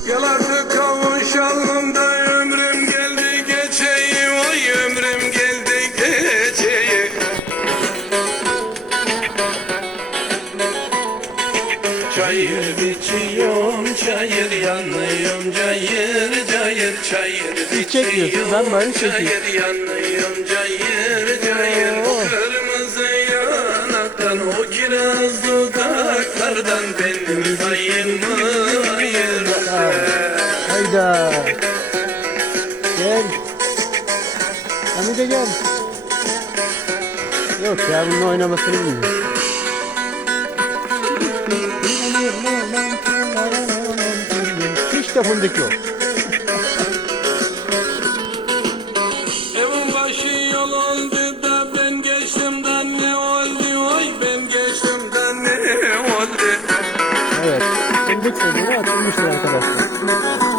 Gel artık kavuşalım da ömrüm geldi geçeyi Oy ömrüm geldi geçeyi Çayır biçiyorum çayır yanıyorum cayır cayır çayır Siz çekiyorsunuz, ben böyle çekeyim. Çayır yanıyorum cayır Oo. Kırmızı yanaktan o kiraz dudaklardan benim Hayda. Gel. Hamide gel. Yok ya bunun oynamasını bilmiyor. Hiç de fındık yok. Evin başı yol oldu da ben geçtimden ne oldu oy ben geçtimden ne oldu Evet. Fındık sözleri atılmıştır arkadaşlar.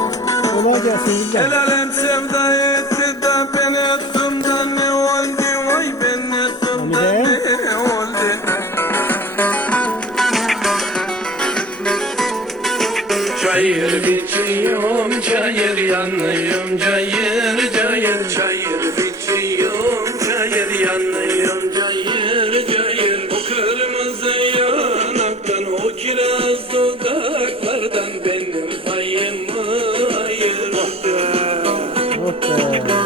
Kolay gelsin güzel. El alem sevda etti da ben ettim da ne oldu? Oy ben ettim da ne oldu? Çayır biçiyorum çayır yanıyorum çayır What the?